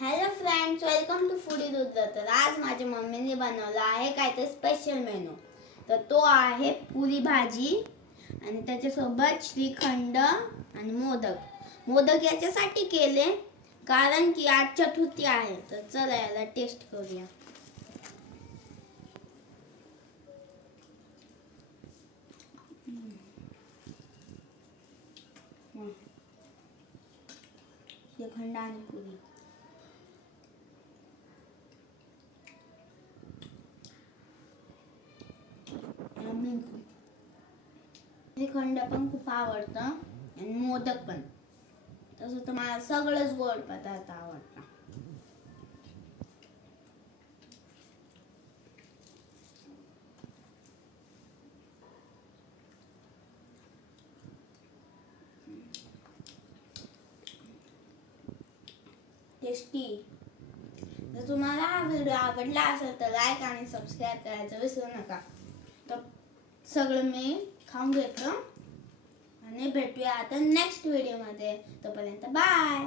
Hello friends, welcome to foodie दूध. तर आज माझ्या मम्मीने बनवला आहे काहीतरी स्पेशल मेनू. तर तो आहे पुरी भाजी आणि त्याच्यासोबत श्रीखंड आणि मोदक याच्यासाठी केले कारण की आज चतुर्थी आहे. तर चला याला टेस्ट करूया. श्रीखंड आणि पुरी श्रीखंड पण खूप आवडतं आणि मोदक पण. तसं तर मला सगळंच गोड पदार्थ आवडतात. टेस्टी. जर तुम्हाला हा व्हिडिओ आवडला असेल तर लाईक आणि सबस्क्राईब करायचं विसरू नका. तर सगळं मी खाऊन घेतो आणि भेटूया आता नेक्स्ट व्हिडिओमध्ये. तोपर्यंत बाय.